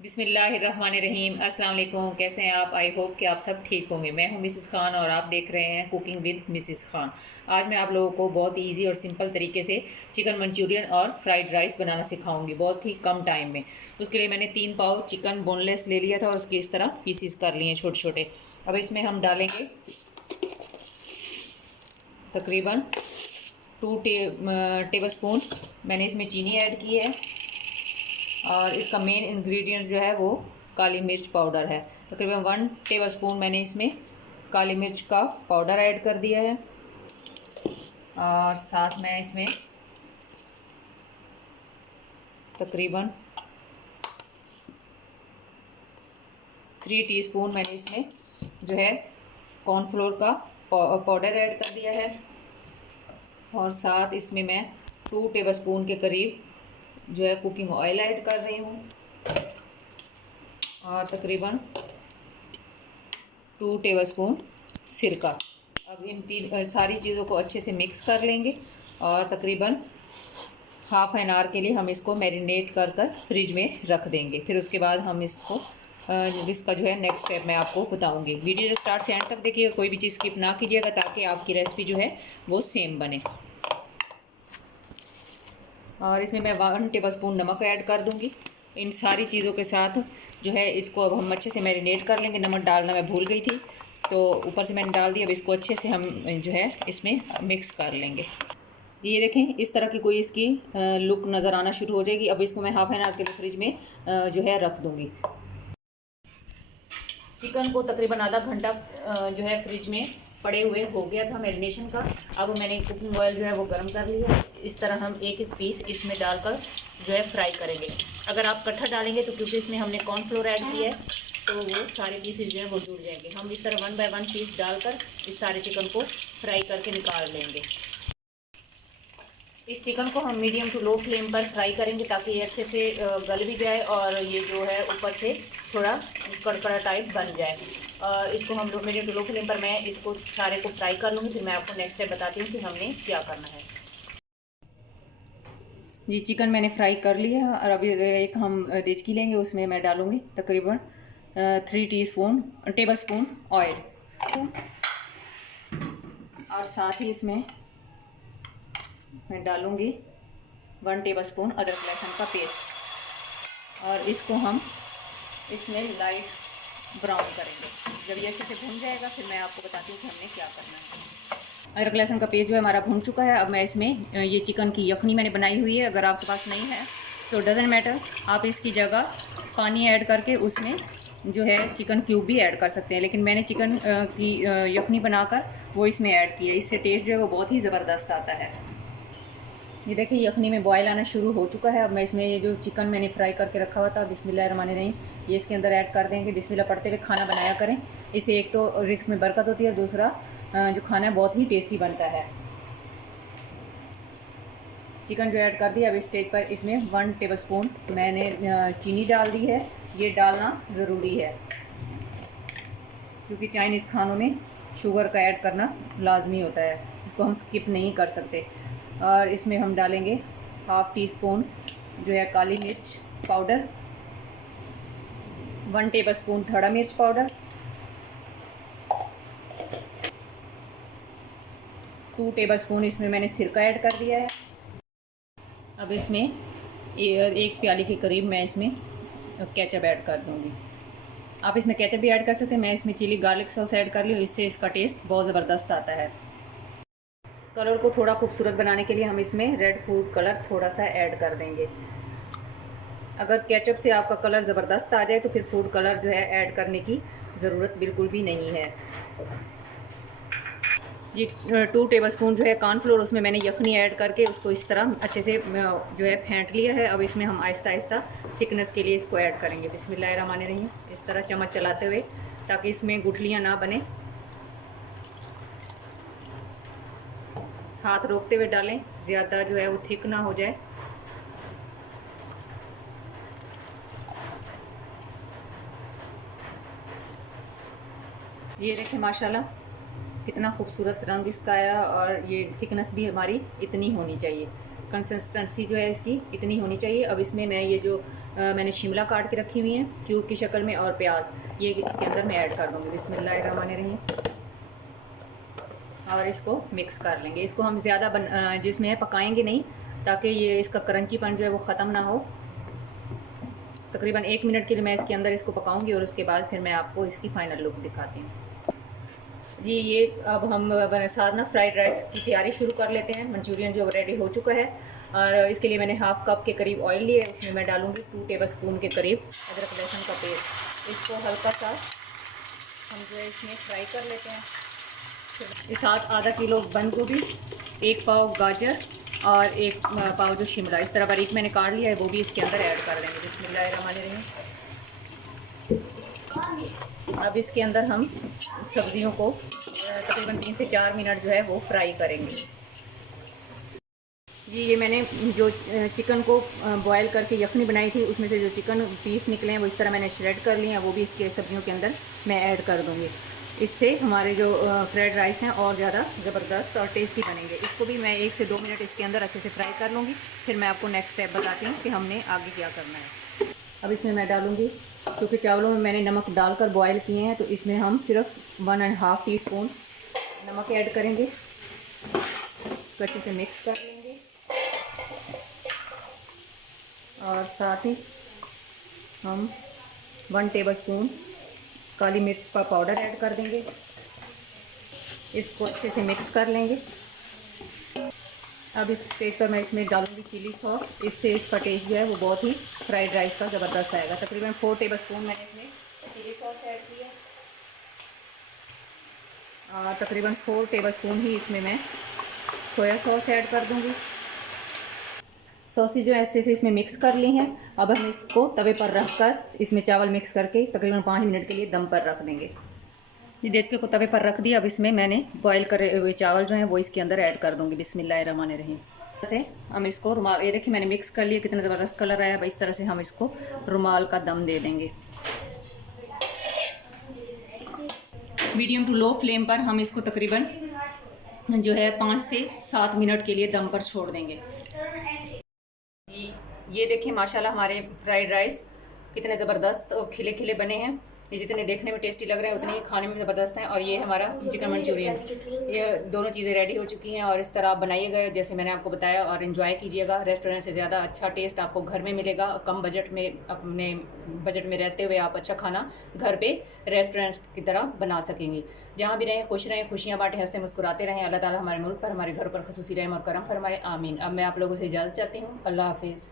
बिस्मिल्लाहिर्रहमानिर्रहीम। अस्सलाम वालेकुम। कैसे हैं आप? आई होप कि आप सब ठीक होंगे। मैं हूं मिसिस खान और आप देख रहे हैं कुकिंग विद मिसिस खान। आज मैं आप लोगों को बहुत ही ईजी और सिंपल तरीके से चिकन मंचूरियन और फ्राइड राइस बनाना सिखाऊंगी बहुत ही कम टाइम में। उसके लिए मैंने 3 पाव चिकन बोनलेस ले लिया था और उसके इस तरह पीसीस कर लिए छोटे छोटे। अब इसमें हम डालेंगे तकरीबन 2 टेबल स्पून मैंने इसमें चीनी ऐड की है और इसका मेन इंग्रेडिएंट जो है वो काली मिर्च पाउडर है। तकरीबन 1 टेबल स्पून मैंने इसमें काली मिर्च का पाउडर ऐड कर दिया है और साथ में इसमें तकरीबन 3 टीस्पून मैंने इसमें जो है कॉर्नफ्लोर का पाउडर ऐड कर दिया है और साथ इसमें मैं 2 टेबल स्पून के करीब जो है कुकिंग ऑयल ऐड कर रही हूँ और तकरीबन 2 टेबल स्पून सिरका। अब इन तीन सारी चीज़ों को अच्छे से मिक्स कर लेंगे और तकरीबन हाफ एन आवर के लिए हम इसको मैरिनेट कर कर फ्रिज में रख देंगे। फिर उसके बाद हम इसका जो है नेक्स्ट स्टेप मैं आपको बताऊंगी। वीडियो स्टार्ट से एंड तक देखिएगा, कोई भी चीज़ स्किप ना कीजिएगा ताकि आपकी रेसिपी जो है वो सेम बने। और इसमें मैं 1 टेबल स्पून नमक ऐड कर दूंगी। इन सारी चीज़ों के साथ जो है इसको अब हम अच्छे से मैरिनेट कर लेंगे। नमक डालना मैं भूल गई थी तो ऊपर से मैंने डाल दिया। अब इसको अच्छे से हम जो है इसमें मिक्स कर लेंगे। जी ये देखें, इस तरह की कोई इसकी लुक नज़र आना शुरू हो जाएगी। अब इसको मैं हाफ एन आवर के लिए फ्रिज में जो है रख दूँगी। चिकन को तकरीबन आधा घंटा जो है फ्रिज में पड़े हुए हो गया था मैरिनेशन का। अब मैंने कुकिंग ऑयल जो है वो गर्म कर लिया। इस तरह हम एक एक पीस इसमें डालकर जो है फ्राई करेंगे। अगर आप कट्ठा डालेंगे तो क्योंकि इसमें हमने कॉर्नफ्लोर ऐड किया है तो वो सारे पीसेस जो है वो जुड़ जाएंगे। हम इस तरह 1 बाय 1 पीस डालकर इस सारे चिकन को फ्राई करके निकाल लेंगे। इस चिकन को हम मीडियम टू लो फ्लेम पर फ्राई करेंगे ताकि ये अच्छे से गल भी जाए और ये जो है ऊपर से थोड़ा कड़कड़ा टाइप बन जाए। इसको हम लोग मीडियम टू लो फ्लेम पर मैं इसको सारे को फ्राई कर लूँगी। फिर मैं आपको नेक्स्ट स्टेप बताती हूँ कि हमने क्या करना है। जी चिकन मैंने फ्राई कर लिया है और अभी एक हम देचकी लेंगे, उसमें मैं डालूँगी तकरीबन 3 टेबल स्पून ऑयल और साथ ही इसमें मैं डालूँगी 1 टेबल स्पून अदरक लहसुन का पेस्ट और इसको हम इसमें लाइट ब्राउन करेंगे। जब ये अच्छे से भुन जाएगा फिर मैं आपको बताती हूँ कि हमने क्या करना है। अदरक लहसुन का पेस्ट जो है हमारा भुन चुका है। अब मैं इसमें ये चिकन की यखनी मैंने बनाई हुई है। अगर आपके पास नहीं है तो डजेंट मैटर, आप इसकी जगह पानी ऐड करके उसमें जो है चिकन क्यूब भी ऐड कर सकते हैं, लेकिन मैंने चिकन की यखनी बनाकर वो इसमें ऐड की है। इससे टेस्ट जो है वो बहुत ही ज़बरदस्त आता है। ये देखिए यखनी में बॉयल आना शुरू हो चुका है। अब मैं इसमें ये जो चिकन मैंने फ्राई करके रखा हुआ था बिस्मिल्लाहिर्रहमानिर्रहीम ये इसके अंदर ऐड कर देंगे। बिस्मिल्लाह पढ़ते हुए खाना बनाया करें, इससे एक तो रिस्क में बरकत होती है और दूसरा जो खाना है बहुत ही टेस्टी बनता है। चिकन जो ऐड कर दिया। अब इस स्टेज पर इसमें 1 टेबल स्पून मैंने चीनी डाल दी है। ये डालना ज़रूरी है क्योंकि चाइनीज़ खानों में शुगर का ऐड करना लाजमी होता है, इसको हम स्किप नहीं कर सकते। और इसमें हम डालेंगे हाफ़ टी स्पून जो है काली मिर्च पाउडर, 1 टेबल स्पून धड़ा मिर्च पाउडर, 2 टेबल स्पून इसमें मैंने सिरका ऐड कर दिया है। अब इसमें 1 प्याली के करीब मैं इसमें केचप ऐड कर दूँगी। आप इसमें केचप भी ऐड कर सकते हैं। मैं इसमें चिली गार्लिक सॉस ऐड कर ली हूँ, इससे इसका टेस्ट बहुत ज़बरदस्त आता है। कलर को थोड़ा खूबसूरत बनाने के लिए हम इसमें रेड फूड कलर थोड़ा सा ऐड कर देंगे। अगर केचप से आपका कलर ज़बरदस्त आ जाए तो फिर फूड कलर जो है ऐड करने की ज़रूरत बिल्कुल भी नहीं है। जी 2 टेबल स्पून जो है कॉर्नफ्लोर उसमें मैंने यखनी ऐड करके उसको इस तरह अच्छे से जो है फेंट लिया है। अब इसमें हम आहिस्ता आहिस्ता थिकनेस के लिए इसको ऐड करेंगे। बिस्मिल्लाहिर्रहमानिर्रहीम इस तरह चम्मच चलाते हुए ताकि इसमें गुठलियाँ ना बने। हाथ रोकते हुए डालें, ज़्यादा जो है वो थिक ना हो जाए। ये देखें माशाल्लाह कितना खूबसूरत रंग इसका आया और ये थिकनेस भी हमारी इतनी होनी चाहिए, कंसिस्टेंसी जो है इसकी इतनी होनी चाहिए। अब इसमें मैं ये जो मैंने शिमला काट के रखी हुई हैं क्यूब की शक्ल में, और प्याज ये इसके अंदर मैं ऐड कर दूँगी। बिस्मिल्लाहिर्रहमानिर्रहीम। और इसको मिक्स कर लेंगे। इसको हम ज़्यादा जिसमें पकाएंगे नहीं, ताकि ये इसका क्रंचीपन जो है वो ख़त्म ना हो। तकरीबन 1 मिनट के लिए मैं इसके अंदर इसको पकाऊंगी और उसके बाद फिर मैं आपको इसकी फ़ाइनल लुक दिखाती हूँ जी। ये अब हम साथ ना फ्राइड राइस की तैयारी शुरू कर लेते हैं। मंचूरियन जो रेडी हो चुका है, और इसके लिए मैंने हाफ़ कप के करीब ऑयल लिया है। उसमें मैं डालूँगी 2 टेबलस्पून के करीब अदरक लहसुन का पेस्ट। इसको हल्का सा हम जो है इसमें फ्राई कर लेते हैं। फिर इस साथ आधा किलो बंद गोभी, 1 पाव गाजर और 1 पाव जो शिमला इस तरह बारीक मैंने काट लिया है, वो भी इसके अंदर ऐड कर देंगे। बिस्मिल्लाहिर्रहमानिर्रहीम। अब इसके अंदर हम सब्जियों को तकरीबन 3 से 4 मिनट जो है वो फ्राई करेंगे जी। ये मैंने जो चिकन को बॉयल करके यखनी बनाई थी, उसमें से जो चिकन पीस निकले हैं वो इस तरह मैंने श्रेड कर लिए हैं, वो भी इसके सब्जियों के अंदर मैं ऐड कर दूँगी। इससे हमारे जो फ्राइड राइस हैं और ज़्यादा ज़बरदस्त और टेस्टी बनेंगे। इसको भी मैं 1 से 2 मिनट इसके अंदर अच्छे से फ्राई कर लूँगी। फिर मैं आपको नेक्स्ट स्टेप बताती हूँ कि हमने आगे क्या करना है। अब इसमें मैं डालूँगी, क्योंकि चावलों में मैंने नमक डालकर बॉयल किए हैं, तो इसमें हम सिर्फ 1.5 टीस्पून नमक ऐड करेंगे। अच्छे से मिक्स कर लेंगे और साथ ही हम 1 टेबलस्पून काली मिर्च का पाउडर ऐड कर देंगे। इसको अच्छे से मिक्स कर लेंगे। अब इस स्टेज पर मैं इसमें डालूंगी चिली सॉस। इससे इसका टेस्ट जो है वो बहुत ही फ्राइड राइस का ज़बरदस्त आएगा। तकरीबन 4 टेबलस्पून मैंने इसमें चिली सॉस ऐड की है, और तकरीबन 4 टेबलस्पून ही इसमें मैं सोया सॉस ऐड कर दूंगी। सॉसेज जो ऐसे से इसमें मिक्स कर ली हैं। अब हम इसको तवे पर रख कर इसमें चावल मिक्स करके तकरीबन 5 मिनट के लिए दम पर रख देंगे। ये डेचके को तवे पर रख दिया। अब इसमें मैंने बॉईल करे हुए चावल जो हैं वो इसके अंदर ऐड कर दूँगी। बिस्मिल्लाहिर्रहमानिर्रहीम। से हम इसको रुमाल, ये देखिए मैंने मिक्स कर लिया, कितना ज़बरदस्त कलर आया। इस तरह से हम इसको रुमाल का दम दे देंगे। मीडियम टू लो फ्लेम पर हम इसको तकरीबन जो है 5 से 7 मिनट के लिए दम पर छोड़ देंगे। ये देखिए माशाल्लाह हमारे फ्राइड राइस कितने ज़बरदस्त और खिले खिले बने हैं। ये जितने देखने में टेस्टी लग रहे हैं उतने ही खाने में ज़बरदस्त हैं। और ये हमारा चिकन मंचूरियन, ये दोनों चीज़ें रेडी हो चुकी हैं। और इस तरह आप बनाइएगा जैसे मैंने आपको बताया, और इन्जॉय कीजिएगा। रेस्टोरेंट से ज़्यादा अच्छा टेस्ट आपको घर में मिलेगा। कम बजट में, अपने बजट में रहते हुए आप अच्छा खाना घर पे रेस्टोरेंट की तरह बना सकेंगे। जहाँ भी रहें खुश रहें, खुशियाँ बांटें, हंसते मुस्कुराते रहें। अल्लाह ताला हमारे मुल्क पर, हमारे घर पर ख़ुसूसी रहम और करम फरमाए। आमीन। अब मैं आप लोगों से इजाज़त चाहती हूँ। अल्लाह हाफिज़।